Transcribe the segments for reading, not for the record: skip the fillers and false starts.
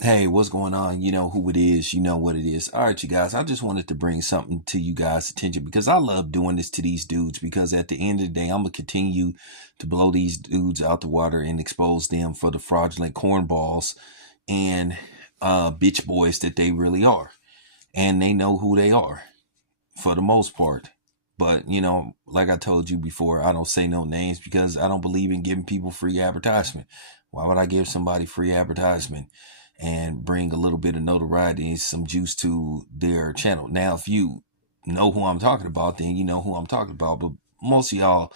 Hey, what's going on? You know who it is. You know what it is. All right, you guys. I just wanted to bring something to you guys' attention because I love doing this to these dudes because at the end of the day, I'm going to continue to blow these dudes out the water and expose them for the fraudulent cornballs and bitch boys that they really are. And they know who they are for the most part. But, like I told you before, I don't say no names because I don't believe in giving people free advertisement. Why would I give somebody free advertisement and bring a little bit of notoriety and some juice to their channel? Now, if you know who I'm talking about, then you know who I'm talking about. But most of y'all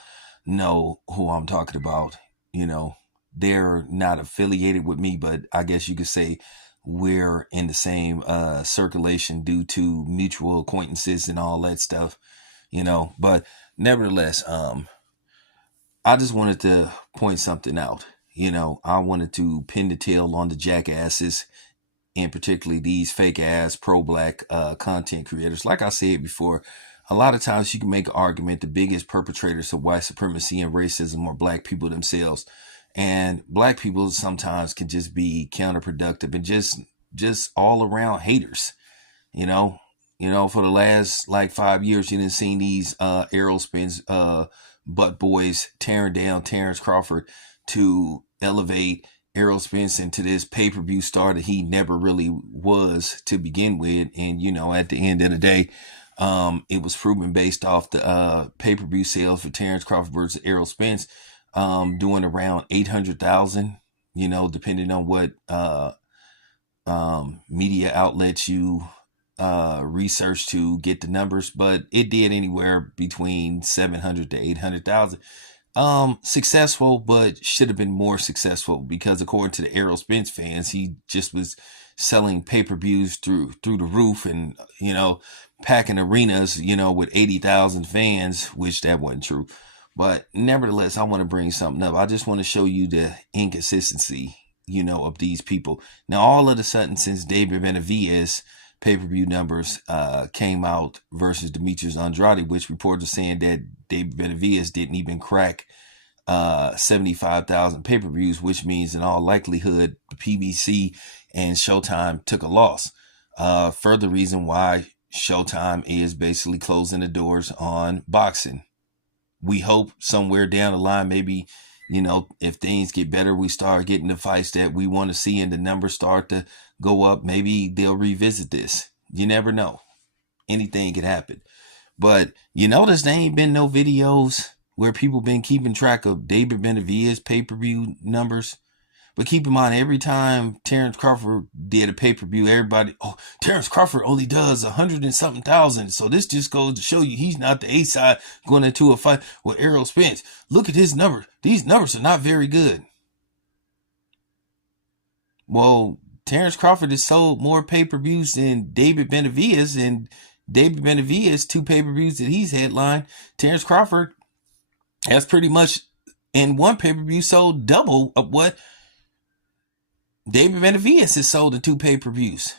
know who I'm talking about. You know, they're not affiliated with me, but I guess you could say we're in the same circulation due to mutual acquaintances and all that stuff, but nevertheless, I just wanted to point something out. I wanted to pin the tail on the jackasses, and particularly these fake ass pro-black content creators. Like I said before, a lot of times you can make an argument the biggest perpetrators of white supremacy and racism are black people themselves. And black people sometimes can just be counterproductive and just all around haters, you know. For the last like 5 years, you didn't see these Aerospins butt boys tearing down Terence Crawford to elevate Aerospins into this pay-per-view star that he never really was to begin with. And, at the end of the day, it was proven based off the pay-per-view sales for Terence Crawford versus Errol Spence, doing around 800,000, depending on what media outlets you research to get the numbers, but it did anywhere between 700 to 800,000. Successful, but should have been more successful because according to the Errol Spence fans, he just was selling pay-per-views through the roof and, packing arenas, with 80,000 fans, which that wasn't true. But nevertheless, I want to bring something up. I just want to show you the inconsistency, of these people. Now, all of a sudden, since David Benavidez pay-per-view numbers came out versus Demetrius Andrade, which reports are saying that David Benavidez didn't even crack 75,000 pay-per-views, which means in all likelihood the PBC and Showtime took a loss. Further reason why Showtime is basically closing the doors on boxing. We hope somewhere down the line, maybe, if things get better, we start getting the fights that we want to see and the numbers start to go up. Maybe they'll revisit this. You never know. Anything can happen. But you notice there ain't been no videos where people been keeping track of David Benavidez pay-per-view numbers. But keep in mind, every time Terence Crawford did a pay-per-view, everybody, Terence Crawford only does 100 and something thousand. So this just goes to show you he's not the A side going into a fight with Errol Spence. Look at his numbers. These numbers are not very good. Well, Terence Crawford has sold more pay-per-views than David Benavidez, and David Benavidez, 2 pay-per-views that he's headlined. Terence Crawford has pretty much in one pay-per-view sold double of what David Benavidez has sold in 2 pay-per-views.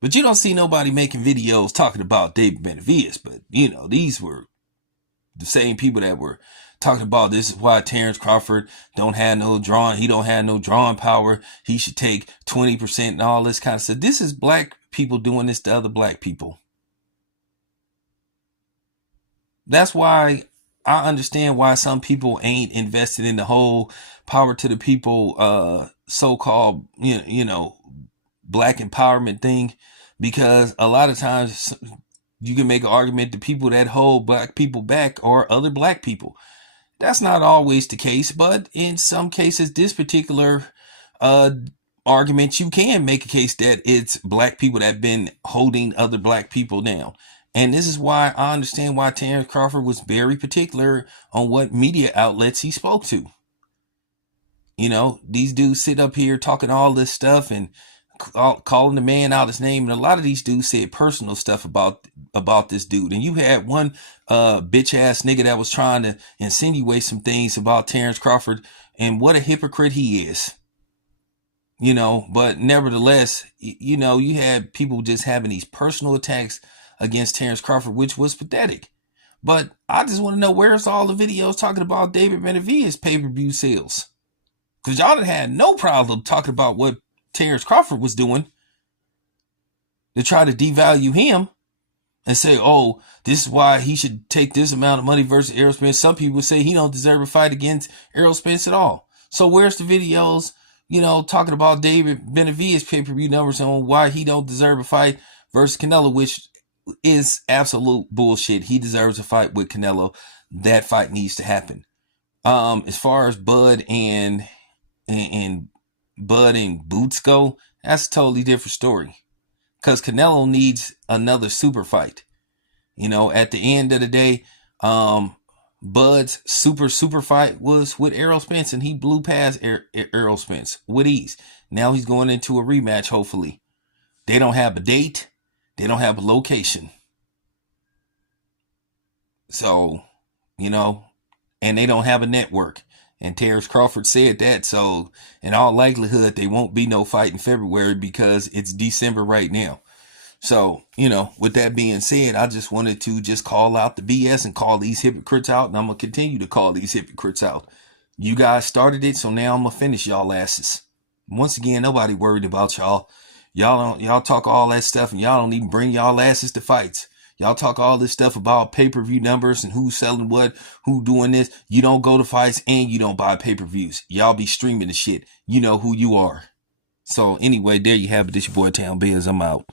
But you don't see nobody making videos talking about David Benavidez. But, these were the same people that were talking about this is why Terence Crawford don't have no drawing. He don't have no drawing power. He should take 20% and all this kind of stuff. This is black people doing this to other black people. That's why I understand why some people ain't invested in the whole power to the people so-called black empowerment thing, because a lot of times you can make an argument the people that hold black people back are other black people. That's not always the case, but in some cases, this particular argument, you can make a case that it's black people that have been holding other black people down. And this is why I understand why Terence Crawford was very particular on what media outlets he spoke to. These dudes sit up here talking all this stuff and calling the man out his name. And a lot of these dudes said personal stuff about this dude. And you had one bitch ass nigga that was trying to insinuate some things about Terence Crawford, and what a hypocrite he is. But nevertheless, you had people just having these personal attacks against Terence Crawford, which was pathetic. But I just want to know, where's all the videos talking about David Benavidez pay-per-view sales? Because y'all had no problem talking about what Terence Crawford was doing to try to devalue him and say, oh, this is why he should take this amount of money versus Errol Spence. Some people say he don't deserve a fight against Errol Spence at all. So where's the videos, talking about David Benavidez pay-per-view numbers on why he don't deserve a fight versus Canelo, which is absolute bullshit. He deserves a fight with Canelo. That fight needs to happen. As far as Bud and Boots go, that's a totally different story. Because Canelo needs another super fight. At the end of the day, Bud's super fight was with Errol Spence, and he blew past Errol Spence with ease. Now he's going into a rematch, hopefully. They don't have a date. They don't have a location. So, and they don't have a network. And Terence Crawford said that. So in all likelihood, there won't be no fight in February because it's December right now. So, with that being said, I just wanted to just call out the BS and call these hypocrites out. And I'm going to continue to call these hypocrites out. You guys started it, so now I'm going to finish y'all asses. Once again, nobody worried about y'all. Y'all talk all that stuff and y'all don't even bring y'all asses to fights. Y'all talk all this stuff about pay-per-view numbers and who's selling what, who doing this. You don't go to fights and you don't buy pay-per-views. Y'all be streaming the shit. You know who you are. So anyway, there you have it. This your boy Town Biz. I'm out.